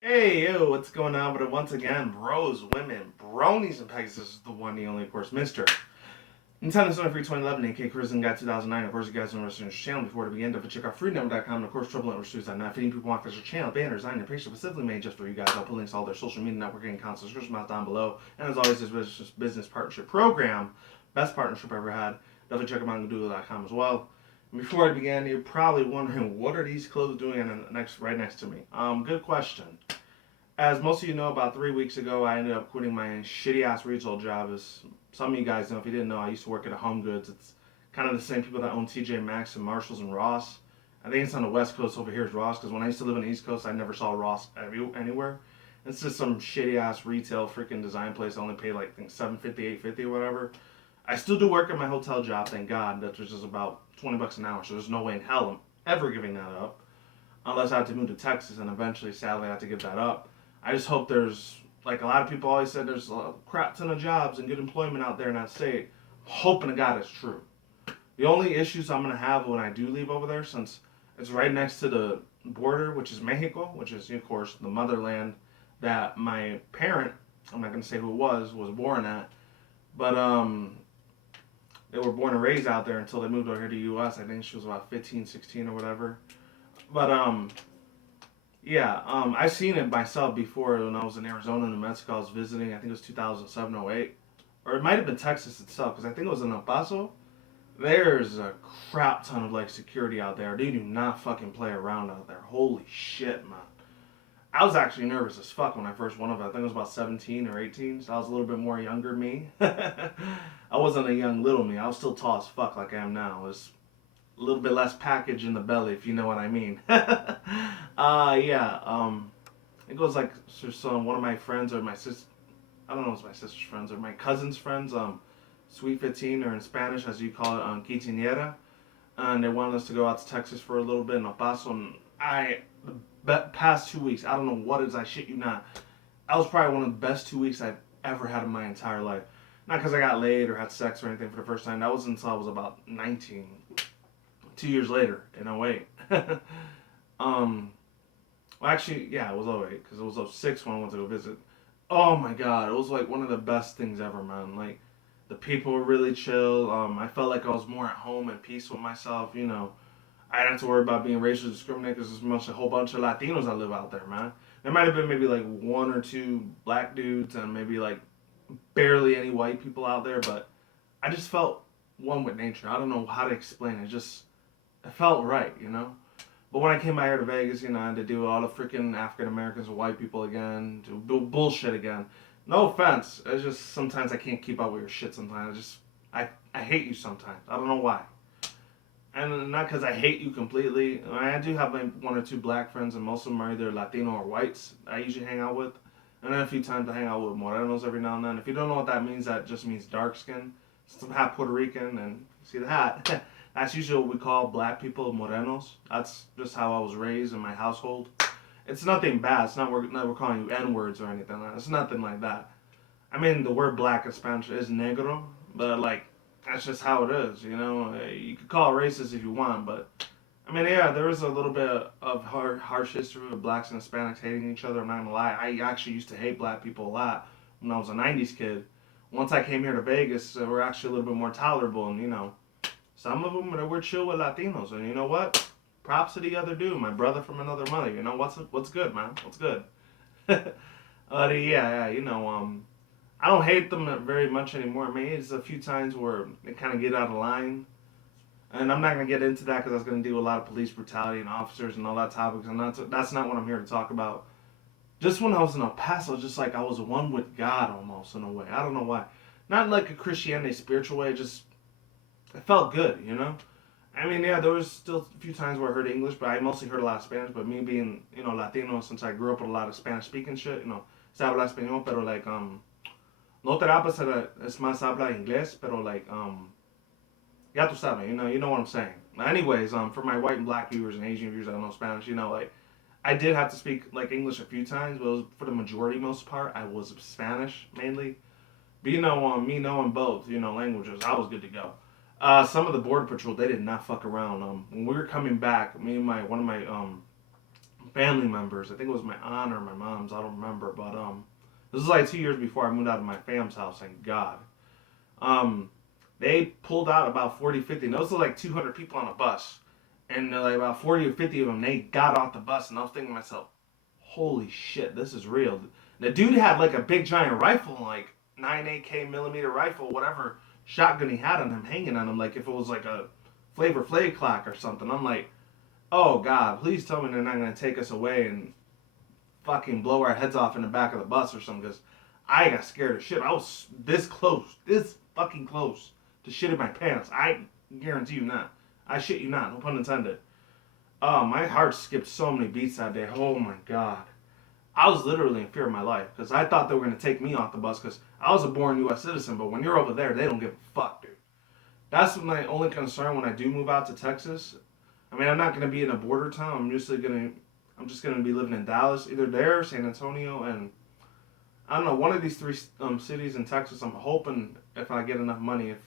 Hey, yo, what's going on? But once again, bros, women, bronies, and pegas. This is the one, the only, of course, Mr. Nintendo Sony Free 2011, aka Cruising Guide 2009. Of course, you guys don't understand this channel before to begin. Don't check out freenumber.com and, of course, trouble@reviews.net. Feeding people off this channel, banners, designed and specifically made just for you guys. I'll put links to all their social media networking accounts, description box down below. And as always, this business partnership program, best partnership I ever had. Definitely check them out on Google.com as well. And before I begin, you're probably wondering, what are these clothes doing right next to me? Good question. As most of you know, about 3 weeks ago, I ended up quitting my shitty ass retail job. As some of you guys know, if you didn't know, I used to work at a Home Goods. It's kind of the same people that own TJ Maxx and Marshalls and Ross. I think it's on the West Coast. Over here is Ross, because when I used to live on the East Coast, I never saw Ross anywhere. It's just some shitty ass retail freaking design place. I only paid like I think $7.50, $8.50 or whatever. I still do work at my hotel job, thank God. That was just about $20 an hour. So there's no way in hell I'm ever giving that up, unless I had to move to Texas, and eventually, sadly, I had to give that up. I just hope there's, like a lot of people always said, there's a crap ton of jobs and good employment out there in that state. I'm hoping to God it's true. The only issues I'm going to have when I do leave over there, since it's right next to the border, which is Mexico, which is, of course, the motherland that my parent, I'm not going to say who it was born at, but they were born and raised out there until they moved over here to the U.S. I think she was about 15, 16 or whatever. But yeah, I've seen it myself before when I was in Arizona, New Mexico. I was visiting. I think it was 2007, 08. Or it might have been Texas itself, because I think it was in El Paso. There's a crap ton of like security out there. They do not fucking play around out there. Holy shit, man. I was actually nervous as fuck when I first went over. I think it was about 17 or 18, so I was a little bit more younger me. I wasn't a young little me. I was still tall as fuck like I am now. It was a little bit less package in the belly, if you know what I mean. Yeah. It goes like so. One of my friends or my sister, I don't know if it's my sister's friends or my cousin's friends. Sweet 15 or in Spanish as you call it, quinceañera, and they wanted us to go out to Texas for a little bit in El Paso. And the past 2 weeks, I don't know what it is. I shit you not. That was probably one of the best 2 weeks I've ever had in my entire life. Not because I got laid or had sex or anything for the first time. That was until I was about 19. 2 years later in '08. um, well, actually, yeah, it was '08 because it was '06 when I went to go visit. Oh my god, it was like one of the best things ever, man. Like the people were really chill. I felt like I was more at home and peace with myself. I didn't have to worry about being racially discriminated because there's a whole bunch of Latinos that live out there, man. There might have been maybe like one or two black dudes and maybe like barely any white people out there, but I just felt one with nature. I don't know how to explain it. It felt right. But when I came out here to Vegas, I had to deal with all the freaking African Americans and white people again, do bullshit again. No offense, it's just sometimes I can't keep up with your shit. Sometimes I hate you sometimes. I don't know why, and not because I hate you completely. I do have like one or two black friends, and most of them are either Latino or whites. I usually hang out with, and then a few times I hang out with morenos every now and then. If you don't know what that means, that just means dark skin. Since I'm half Puerto Rican, and see the hat. That's usually what we call black people morenos. That's just how I was raised in my household. It's nothing bad. It's not we're calling you N words or anything. It's nothing like that. I mean, the word black in Spanish is negro, but like that's just how it is. You could call it racist if you want, but I mean, yeah, there is a little bit of harsh history of blacks and Hispanics hating each other. I'm not gonna lie. I actually used to hate black people a lot when I was a '90s kid. Once I came here to Vegas, we're actually a little bit more tolerable, and some of them were chill with Latinos, and you know what? Props to the other dude, my brother from another mother. What's good, man? What's good? Yeah, I don't hate them very much anymore. I mean, it's a few times where they kind of get out of line, and I'm not gonna get into that because that's gonna deal with a lot of police brutality and officers and all that topics, and that's not what I'm here to talk about. Just when I was in El Paso, just like I was one with God almost in a way. I don't know why. Not like a Christianity spiritual way, just it felt good. I mean, yeah, there was still a few times where I heard English, but I mostly heard a lot of Spanish. But me being, Latino, since I grew up with a lot of Spanish speaking shit, se habla español, pero like, no terapia es más habla inglés, pero like, ya tú sabes, you know what I'm saying. Anyways, for my white and black viewers and Asian viewers that don't know Spanish, like, I did have to speak like English a few times, but it was, for the majority, most part, I was Spanish mainly. But me knowing both, languages, I was good to go. Some of the border patrol, they did not fuck around. When we were coming back, me and my one of my family members. I think it was my aunt or my mom's. I don't remember, but this was like 2 years before I moved out of my fam's house. Thank God. Um, they pulled out about 40, 50. And those are like 200 people on a bus, and like about 40 or 50 of them, they got off the bus, and I was thinking to myself, holy shit, this is real. The dude had like a big giant rifle, like 9 AK millimeter rifle, whatever shotgun he had on him, hanging on him, like if it was like a Flavor Flav clock or something. I'm like, oh God, please tell me they're not gonna take us away and fucking blow our heads off in the back of the bus or something. Because I got scared of shit. I was this fucking close to shitting my pants. I guarantee you not. I shit you not. No pun intended. Oh, my heart skipped so many beats that day. Oh my God. I was literally in fear of my life because I thought they were going to take me off the bus because I was a born U.S. citizen. But when you're over there, they don't give a fuck, dude. That's my only concern when I do move out to Texas. I mean, I'm not going to be in a border town. I'm just gonna be living in Dallas, either there, San Antonio, and I don't know, one of these three cities in Texas. I'm hoping if I get enough money, if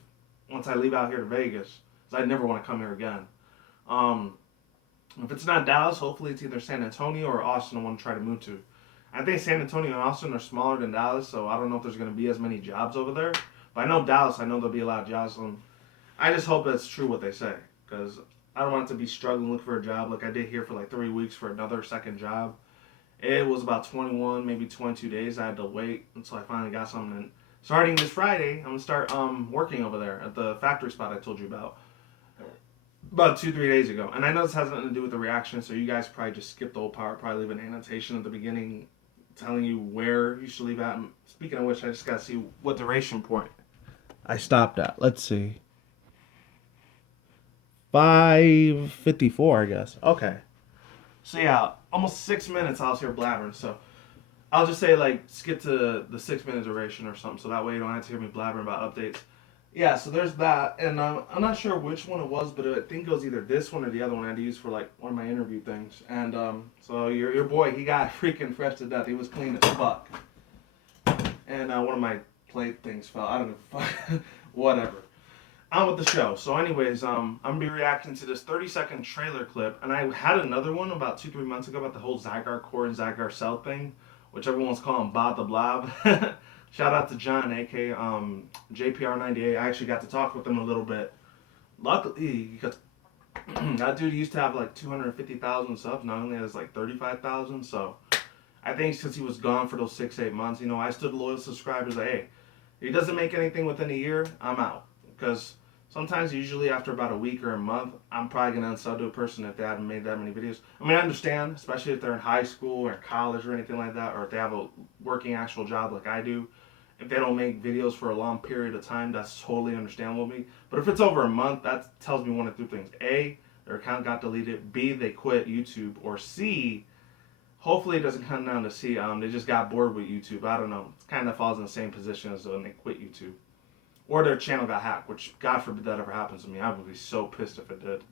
once I leave out here to Vegas, because I never want to come here again. Um, if it's not Dallas, hopefully it's either San Antonio or Austin. I want to try to move to. I think San Antonio and Austin are smaller than Dallas, so I don't know if there's going to be as many jobs over there. But I know Dallas, I know there'll be a lot of jobs. So I just hope that's true what they say, because I don't want to be struggling looking for a job like I did here for like 3 weeks for another second job. It was about 21, maybe 22 days. I had to wait until I finally got something. And starting this Friday, I'm going to start working over there at the factory spot I told you about 2-3 days ago. And I know this has nothing to do with the reaction, so you guys probably just skip the whole part, probably leave an annotation at the beginning telling you where you should leave at. And speaking of which, I just got to see what duration point I stopped at. Let's see. 5:54, I guess. Okay. So yeah, almost 6 minutes I was here blabbering. So I'll just say like skip to the 6 minute duration or something, so that way you don't have to hear me blabbering about updates. Yeah, so there's that, and I'm not sure which one it was, but I think it was either this one or the other one I had to use for like one of my interview things. And so your boy, he got freaking fresh to death. He was clean as fuck, and one of my plate things fell. I don't know, whatever. On with the show. So, anyways, I'm gonna be reacting to this 30-second trailer clip, and I had another one about 2-3 months ago about the whole zygarde core and zygarde cell thing, which everyone's calling Bob the Blob. Shout out to John, aka JPR98. I actually got to talk with him a little bit. Luckily, because that dude used to have like 250,000 subs, now only has like 35,000. So, I think since he was gone for those 6-8 months, you know, I stood loyal subscribers like, hey, if he doesn't make anything within a year, I'm out. Because sometimes, usually after about a week or a month, I'm probably going to unsub to a person if they haven't made that many videos. I mean, I understand, especially if they're in high school or college or anything like that, or if they have a working actual job like I do. If they don't make videos for a long period of time, that's totally understandable with me. But if it's over a month, that tells me one of two things. A, their account got deleted. B, they quit YouTube. Or C, hopefully it doesn't come down to C, they just got bored with YouTube. I don't know. It kind of falls in the same position as when they quit YouTube. Or their channel got hacked, which God forbid that ever happens to me. I would be so pissed if it did.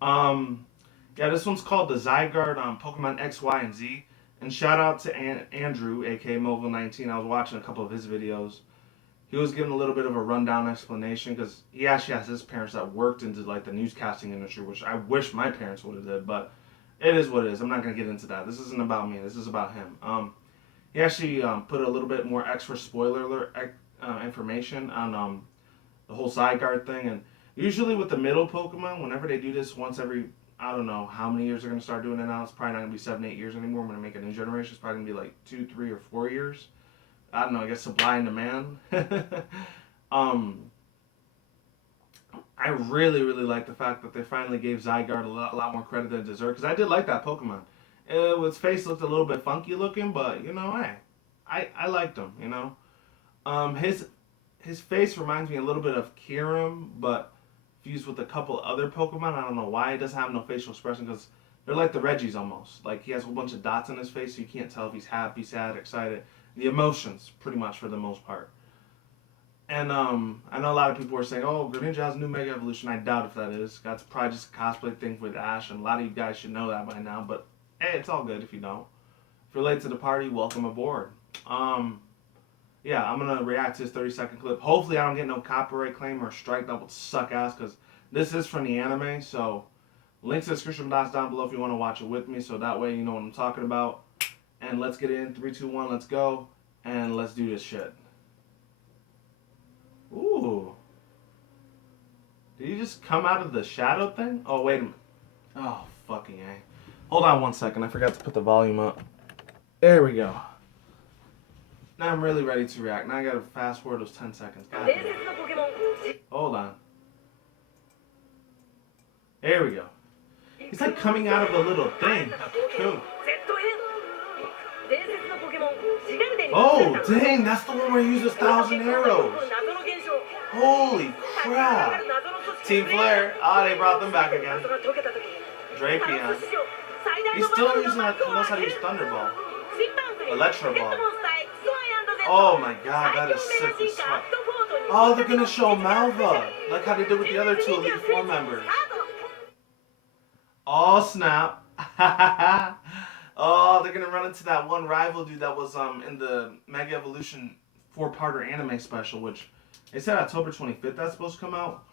Yeah, this one's called the Zygarde Pokemon XY&Z. And shout out to Andrew, aka Mobile19. I was watching a couple of his videos. He was giving a little bit of a rundown explanation because he actually has his parents that worked into like the newscasting industry, which I wish my parents would have did, but it is what it is. I'm not gonna get into that. This isn't about me. This is about him. He actually put a little bit more extra spoiler alert information on the whole Zygarde thing. And usually with the middle Pokemon, whenever they do this once every, I don't know how many years they're going to start doing it now. It's probably not going to be 7, 8 years anymore. When they make a new generation, it's probably going to be like 2, 3, or 4 years. I don't know, I guess supply and demand. I really, really like the fact that they finally gave Zygarde a lot more credit than it deserved. Because I did like that Pokemon. Its face looked a little bit funky looking, but, you know, hey, I liked him, you know. His face reminds me a little bit of Kyurem, but fused with a couple other Pokemon. I don't know why he doesn't have no facial expression, because they're like the Reggies almost. Like he has a whole bunch of dots on his face, so you can't tell if he's happy, sad, excited. The emotions, pretty much for the most part. And I know a lot of people are saying, "Oh, Greninja has a new Mega Evolution." I doubt if that is. That's probably just a cosplay thing with Ash, and a lot of you guys should know that by now. But hey, it's all good if you don't. If you're late to the party, welcome aboard. Yeah, I'm gonna react to this 30-second clip. Hopefully, I don't get no copyright claim or strike. That would suck ass because this is from the anime. So Links to the description box down below if you want to watch it with me, so that way you know what I'm talking about. And let's get in. 3, 2, 1, let's go. And let's do this shit. Ooh. Did he just come out of the shadow thing? Oh, wait a minute. Oh, fucking A. Hold on 1 second. I forgot to put the volume up. There we go. Now I'm really ready to react. Now I gotta fast forward those 10 seconds. God damn. Hold on. There we go. He's like coming out of a little thing. Cool. Oh, dang, that's the one where he uses 1,000 arrows. Holy crap. Team Flare. Ah, they brought them back again. Drapion. He's still using that, knows how to use Thunderball. Electro Ball. Oh my god, that is sick as fuck. Oh, they're gonna show Malva. Like how they did with the other 2 Elite Four members. Oh, snap. Oh, they're gonna run into that one rival dude that was in the Mega Evolution 4-parter anime special, which they said October 25th that's supposed to come out.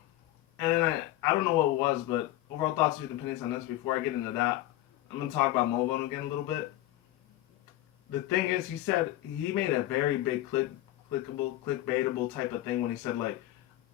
And then I don't know what it was, but overall thoughts and opinions on this. Before I get into that, I'm gonna talk about Mobone again a little bit. The thing is, he said he made a very big clickbaitable type of thing when he said like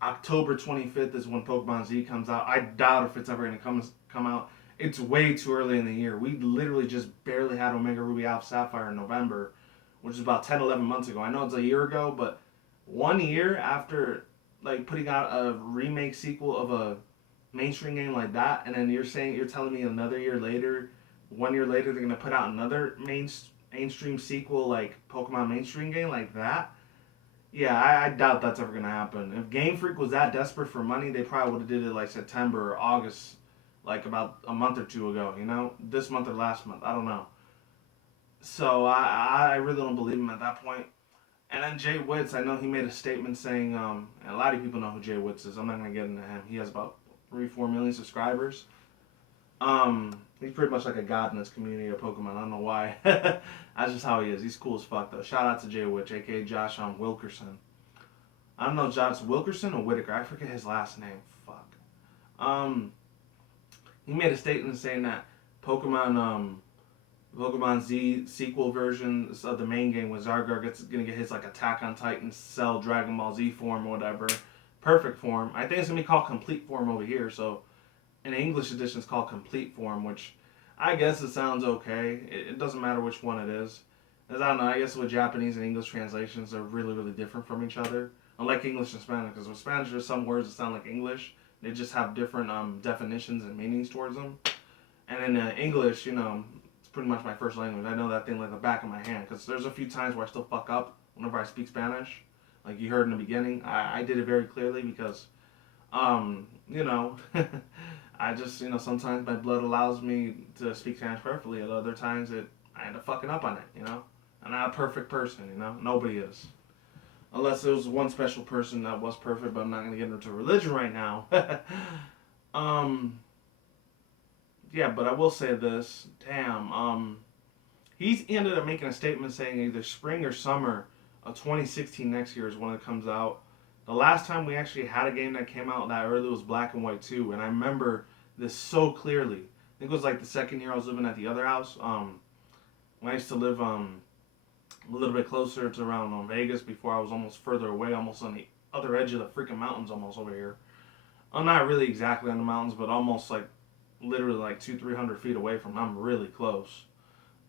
October 25th is when Pokemon Z comes out. I doubt if it's ever gonna come out. It's way too early in the year. We literally just barely had Omega Ruby Alpha Sapphire in November, which is about 10, 11 months ago. I know it's a year ago, but 1 year after like putting out a remake sequel of a mainstream game like that, and then you're telling me another year later, 1 year later, they're gonna put out another mainstream sequel like Pokemon mainstream game like that? Yeah, I doubt that's ever gonna happen. If Game Freak was that desperate for money, they probably would have did it like September or August, like about a month or 2 ago. You know, this month or last month, I don't know. So I really don't believe him at that point. And then Jay Witz, I know he made a statement saying, and a lot of people know who Jay Witz is. I'm not gonna get into him. He has about 3-4 million subscribers. He's pretty much like a god in this community of Pokemon. I don't know why. That's just how he is. He's cool as fuck though. Shout out to Jay Witch, aka Josh Wilkerson. I don't know Josh Wilkerson or Whitaker. I forget his last name. Fuck. He made a statement saying that Pokemon Z sequel versions of the main game with Zygarde gonna get his like Attack on Titan, Cell, Dragon Ball Z form or whatever, perfect form. I think it's gonna be called complete form over here. So in the English edition, it's called complete form, which I guess it sounds okay. It doesn't matter which one it is. As I don't know, I guess with Japanese and English translations, they're really, really different from each other. Unlike English and Spanish, because with Spanish, there's some words that sound like English. They just have different definitions and meanings towards them. And in English, you know, it's pretty much my first language. I know that thing like the back of my hand, because there's a few times where I still fuck up whenever I speak Spanish. Like you heard in the beginning, I did it very clearly because, you know, I just, you know, sometimes my blood allows me to speak Spanish perfectly. At other times, I end up fucking up on it, you know. I'm not a perfect person, you know. Nobody is. Unless there was one special person that was perfect, but I'm not going to get into religion right now. Yeah, but I will say this. Damn, he's ended up making a statement saying either spring or summer of 2016 next year is when it comes out. The last time we actually had a game that came out that early was Black and White 2, and I remember this so clearly. I think it was like the second year I was living at the other house. When I used to live a little bit closer to around Vegas before I was almost further away, almost on the other edge of the freaking mountains almost over here. I'm not really exactly on the mountains, but almost like literally like 200-300 feet away from them. I'm really close.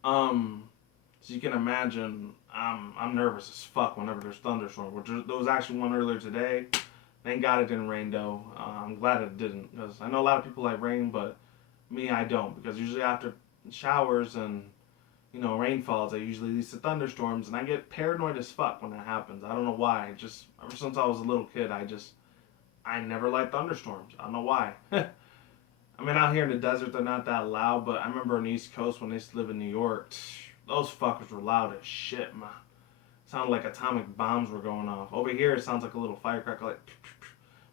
So you can imagine I'm nervous as fuck whenever there's thunderstorms. Which there was actually one earlier today. Thank God it didn't rain though. I'm glad it didn't, because I know a lot of people like rain, but me, I don't, because usually after showers and, you know, rain falls, that usually leads to thunderstorms, and I get paranoid as fuck when that happens. I don't know why. Just ever since I was a little kid, I never liked thunderstorms. I don't know why. I mean, out here in the desert, they're not that loud, but I remember on the East Coast when I used to live in New York, those fuckers were loud as shit, man. Sounded like atomic bombs were going off. Over here, it sounds like a little firecracker, like,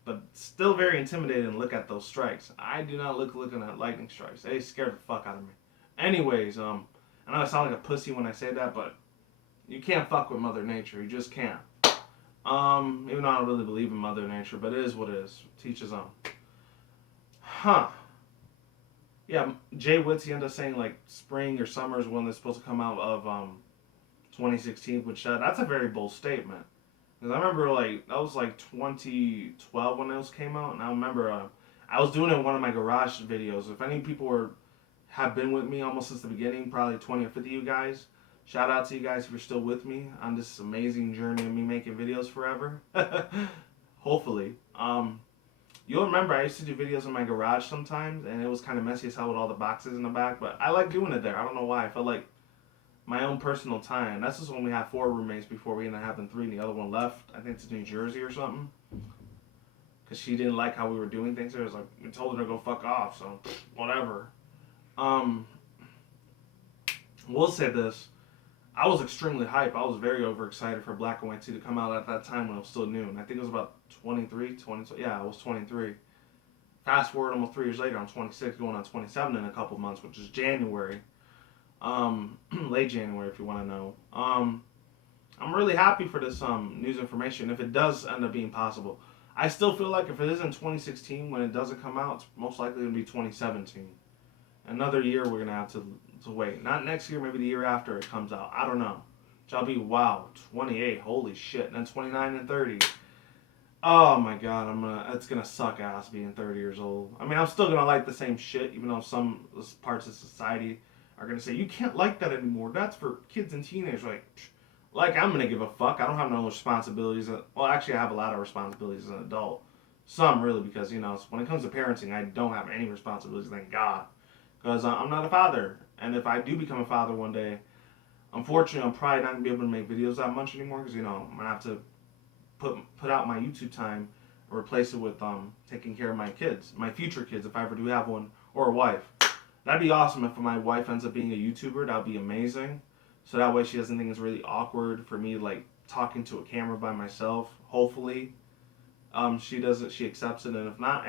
but still very intimidating to look at those strikes. I do not looking at lightning strikes. They scared the fuck out of me. Anyways, I know I sound like a pussy when I say that, but you can't fuck with Mother Nature. You just can't. Even though I don't really believe in Mother Nature, but it is what it is. Teach his own. Huh. Yeah, Jay Witzy ended up saying like spring or summer is when they're supposed to come out of 2016, which that's a very bold statement. Because I remember like that was like 2012 when those came out, and I remember I was doing it in one of my garage videos. If any people have been with me almost since the beginning, probably 20 or 50 of you guys. Shout out to you guys if you're still with me on this amazing journey of me making videos forever. Hopefully. You'll remember I used to do videos in my garage sometimes, and it was kind of messy as hell with all the boxes in the back, but I like doing it there. I don't know why. I felt like my own personal time. That's just when we had 4 roommates before we ended up having 3, and the other one left. I think to New Jersey or something. Because she didn't like how we were doing things. It was like, we told her to go fuck off, so whatever. Um, we'll say this. I was extremely hyped. I was very overexcited for Black and White 2 to come out at that time when it was still new. And I think it was about 23, 20. Yeah, I was 23. Fast forward almost 3 years later, I'm 26, going on 27 in a couple months, which is January. Late January, if you want to know. I'm really happy for this news information. If it does end up being possible, I still feel like if it is in 2016 when it doesn't come out, it's most likely going to be 2017. Another year we're gonna have to wait. Not next year, maybe the year after it comes out. I don't know. Which I'll be 28. Holy shit. And then 29 and 30. Oh my god, it's gonna suck ass being 30 years old. I mean, I'm still gonna like the same shit, even though some parts of society are gonna say you can't like that anymore. That's for kids and teenagers. Like I'm gonna give a fuck. I don't have no responsibilities. Well, actually, I have a lot of responsibilities as an adult. Some really, because when it comes to parenting, I don't have any responsibilities. Thank God. Because I'm not a father. And if I do become a father one day, unfortunately, I'm probably not going to be able to make videos that much anymore. Because, I'm going to have to put out my YouTube time and replace it with taking care of my kids. My future kids, if I ever do have one. Or a wife. That'd be awesome if my wife ends up being a YouTuber. That'd be amazing. So that way she doesn't think it's really awkward for me, like, talking to a camera by myself. Hopefully. She accepts it. And if not,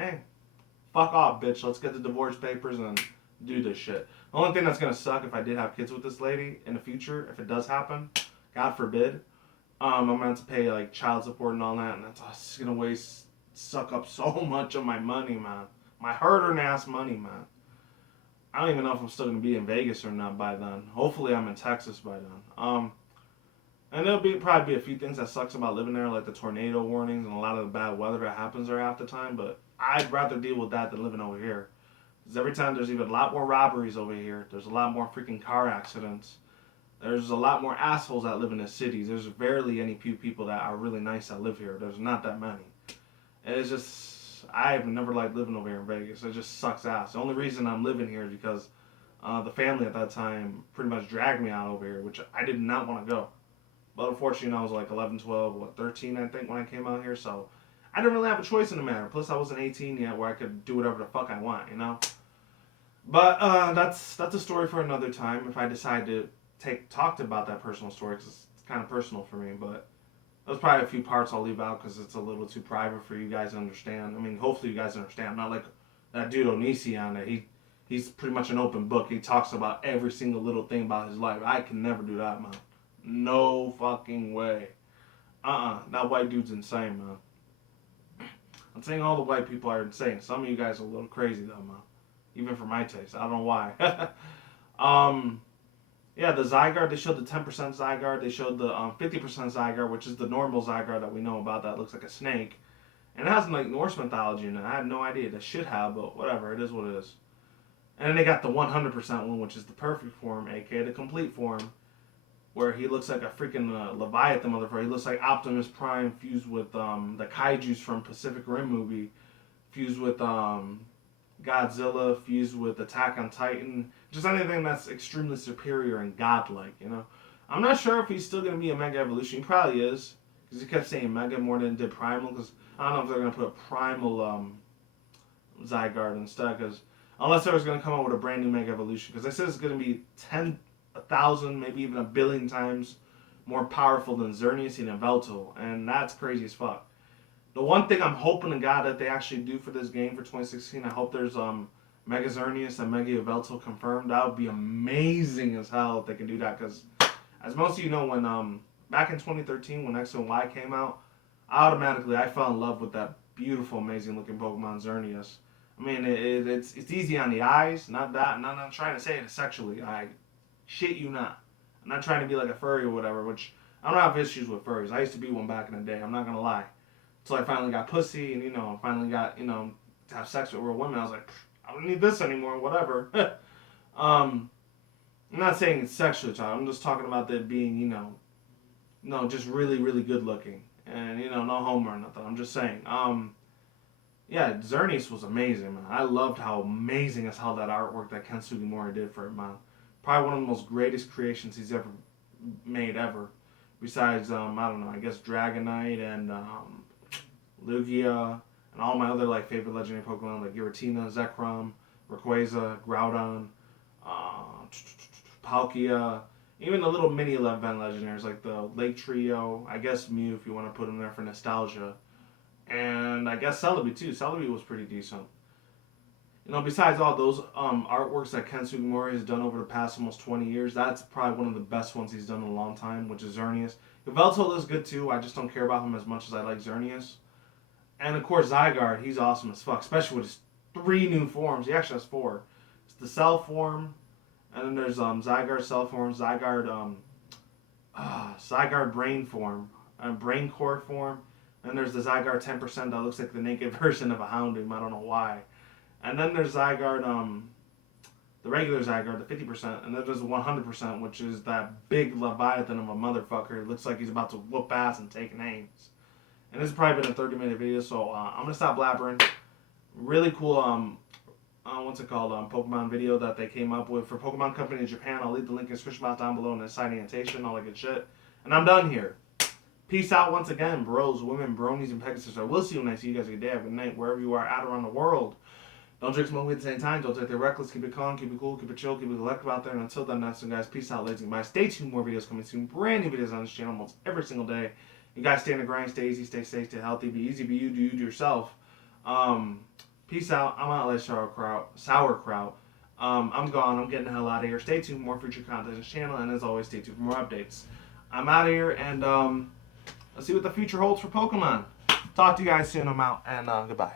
fuck off, bitch. Let's get the divorce papers and do this shit. The only thing that's gonna suck if I did have kids with this lady in the future, if it does happen, God forbid, I'm gonna have to pay like child support and all that, and that's gonna suck up so much of my money, man. My hard-earned ass money, man. I don't even know if I'm still gonna be in Vegas or not by then. Hopefully, I'm in Texas by then. And there'll probably be a few things that sucks about living there, like the tornado warnings and a lot of the bad weather that happens there half the time. But I'd rather deal with that than living over here. Because every time there's even a lot more robberies over here. There's a lot more freaking car accidents. There's a lot more assholes that live in the cities. There's barely any few people that are really nice that live here. There's not that many. And it's just, I've never liked living over here in Vegas. It just sucks ass. The only reason I'm living here is because the family at that time pretty much dragged me out over here, which I did not want to go. But unfortunately, I was like 11, 12, 13, I think, when I came out here. So I didn't really have a choice in the matter. Plus, I wasn't 18 yet where I could do whatever the fuck I want, But that's a story for another time. If I decide to talk about that personal story, because it's kind of personal for me. But there's probably a few parts I'll leave out because it's a little too private for you guys to understand. I mean, hopefully you guys understand. I'm not like that dude Onision that he's pretty much an open book. He talks about every single little thing about his life. I can never do that, man. No fucking way. That white dude's insane, man. I'm saying all the white people are insane. Some of you guys are a little crazy, though, man. Even for my taste. I don't know why. Yeah, the zygarde, they showed the 10% zygarde. They showed the 50% zygarde, which is the normal zygarde that we know about that looks like a snake. And it has, like, Norse mythology in it. I had no idea. They should have, but whatever. It is what it is. And then they got the 100% one, which is the perfect form, aka the complete form, where he looks like a freaking Leviathan motherfucker. He looks like Optimus Prime fused with the kaijus from Pacific Rim movie, fused with Godzilla, fused with Attack on Titan. Just anything that's extremely superior and godlike, I'm not sure if he's still going to be a Mega Evolution. He probably is, because he kept saying Mega more than did Primal, because I don't know if they're going to put a Primal Zygarde instead, because unless they was going to come out with a brand new Mega Evolution, because they said it's going to be 10,000, maybe even 1 billion times more powerful than Xerneas and Yveltal, and that's crazy as fuck. The one thing I'm hoping to God that they actually do for this game for 2016, I hope there's Mega Xerneas and Mega Yveltal confirmed. That would be amazing as hell if they can do that, because as most of you know, when back in 2013 when X and Y came out, I fell in love with that beautiful, amazing looking Pokemon Xerneas. I mean, it's easy on the eyes. Not that. Not trying to say it sexually. I shit you not. I'm not trying to be like a furry or whatever. Which I don't have issues with furries. I used to be one back in the day. I'm not gonna lie. Until I finally got pussy and finally got to have sex with real women. I was like, I don't need this anymore. Whatever. I'm not saying it's sexually. I'm just talking about that being no, just really really good looking and no homo or nothing. I'm just saying. Yeah, Xerneas was amazing, man. I loved how amazing as hell that artwork that Ken Sugimura did for it, man. Probably one of the most greatest creations he's ever made ever. Besides, I don't know, I guess Dragonite and Lugia and all my other like favorite legendary Pokemon like Giratina, Zekrom, Rayquaza, Groudon, uh, Palkia, even the little mini event legendaries like the Lake Trio. I guess Mew if you want to put him there for nostalgia. And I guess Celebi too. Celebi was pretty decent. Besides all those artworks that Ken Sugimura has done over the past almost 20 years, that's probably one of the best ones he's done in a long time, which is Xerneas. Yveltal is good too. I just don't care about him as much as I like Xerneas. And of course, Zygarde, he's awesome as fuck, especially with his 3 new forms. He actually has 4. It's the Cell form, and then there's Zygarde Cell form, Zygarde Brain form, Brain Core form. Then there's the Zygarde 10% that looks like the naked version of a Houndoom. I don't know why. And then there's Zygarde, the regular Zygarde, the 50%. And then there's the 100%, which is that big Leviathan of a motherfucker. It looks like he's about to whoop ass and take names. And this has probably been a 30-minute video, so I'm going to stop blabbering. Really cool, Pokemon video that they came up with for Pokemon Company in Japan. I'll leave the link in the description box down below in the side annotation, all that good shit. And I'm done here. Peace out once again, bros, women, bronies, and pegasisters. I will see you when I see you guys. Good day, have a good night, wherever you are at around the world. Don't drink, smoke, weed at the same time. Don't take the reckless. Keep it calm, keep it cool, keep it chill, keep it collective out there. And until then, that's it, guys. Peace out, ladies and guys. Stay tuned. More videos coming soon. Brand new videos on this channel almost every single day. You guys stay in the grind, stay easy, stay safe, stay healthy. Be easy, be you, do you to yourself. Peace out. I'm out like sauerkraut. I'm gone. I'm getting the hell out of here. Stay tuned. More future content on this channel. And as always, stay tuned for more updates. I'm out of here, and let's see what the future holds for Pokemon. Talk to you guys soon. I'm out, and goodbye.